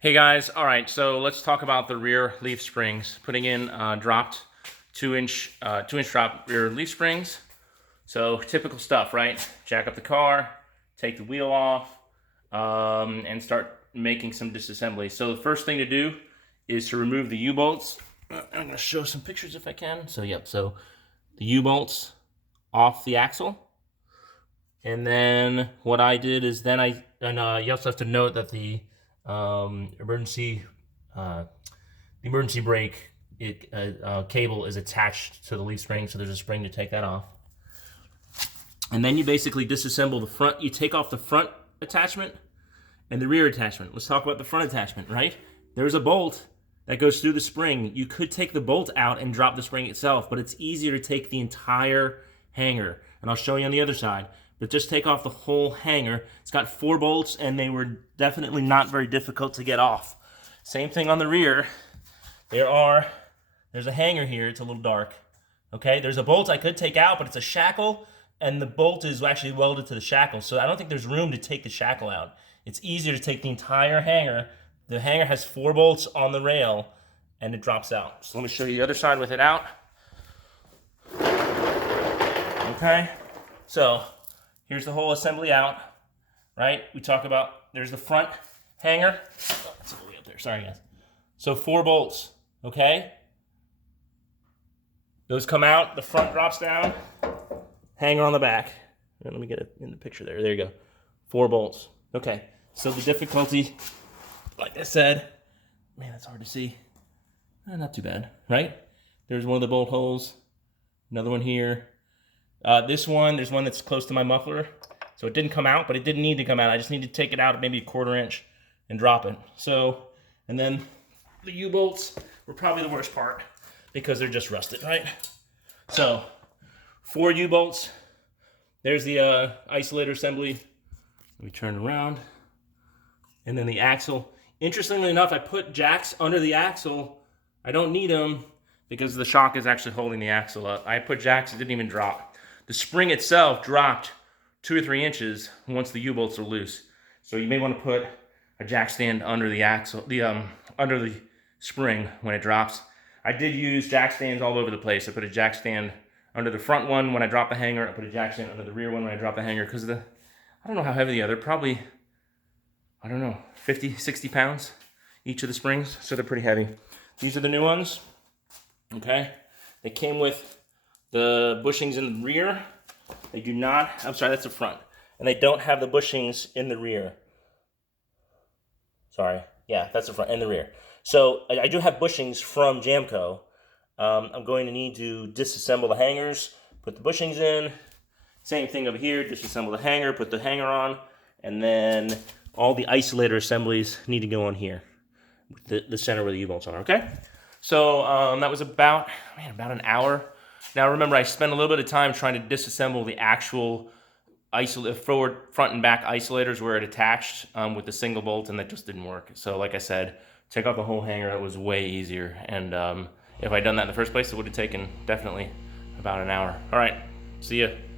Hey guys, all right, so let's talk about the rear leaf springs. Putting in dropped 2-inch drop rear leaf springs. So typical stuff, right? Jack up the car, take the wheel off, and start making some disassembly. So the first thing to do is to remove the U-bolts. I'm gonna show some pictures if I can. So so the U-bolts off the axle. And then what I did is you also have to note that the emergency brake cable is attached to the leaf spring, so there's a spring to take that off. And then you basically disassemble the front. You take off the front attachment and the rear attachment. Let's talk about the front attachment, right? There's a bolt that goes through the spring. You could take the bolt out and drop the spring itself, but it's easier to take the entire hanger. And I'll show you on the other side. But just take off the whole hanger. It's got 4 bolts, and they were definitely not very difficult to get off. Same thing on the rear. There's a hanger here. It's a little dark. Okay, there's a bolt I could take out, but it's a shackle, and the bolt is actually welded to the shackle, so I don't think there's room to take the shackle out. It's easier to take the entire hanger. The hanger has 4 bolts on the rail, and it drops out. So let me show you the other side with it out. Okay, so here's the whole assembly out, right? We talk about, there's the front hanger. Oh, it's all the way up there, sorry guys. So 4 bolts, okay? Those come out, the front drops down, hanger on the back. And let me get it in the picture there, there you go. 4 bolts, okay. So the difficulty, like I said, man, it's hard to see. Not too bad, right? There's one of the bolt holes, another one here. There's one that's close to my muffler, so it didn't come out, but it didn't need to come out. I just need to take it out at maybe 1/4 inch and drop it. So, and then the U-bolts were probably the worst part because they're just rusted, right? So, 4 U-bolts. There's the isolator assembly. Let me turn around. And then the axle. Interestingly enough, I put jacks under the axle. I don't need them because the shock is actually holding the axle up. I put jacks, it didn't even drop. The spring itself dropped 2 or 3 inches once the U-bolts are loose. So you may want to put a jack stand under the axle, under the spring when it drops. I did use jack stands all over the place. I put a jack stand under the front one when I drop the hanger. I put a jack stand under the rear one when I drop the hanger because I don't know how heavy they are. They're probably, I don't know, 50, 60 pounds each of the springs. So they're pretty heavy. These are the new ones, okay? They came with the bushings in the rear. They do not, I'm sorry, that's the front. And they don't have the bushings in the rear. Sorry, yeah, that's the front and the rear. So I do have bushings from Jamco. I'm going to need to disassemble the hangers, put the bushings in. Same thing over here, disassemble the hanger, put the hanger on, and then all the isolator assemblies need to go on here, the center where the U-bolts are, okay? So that was about an hour. Now remember, I spent a little bit of time trying to disassemble the actual forward, front, and back isolators where it attached with the single bolt, and that just didn't work. So like I said, take off the whole hanger. It was way easier. And if I'd done that in the first place, it would have taken definitely about an hour. All right, see ya.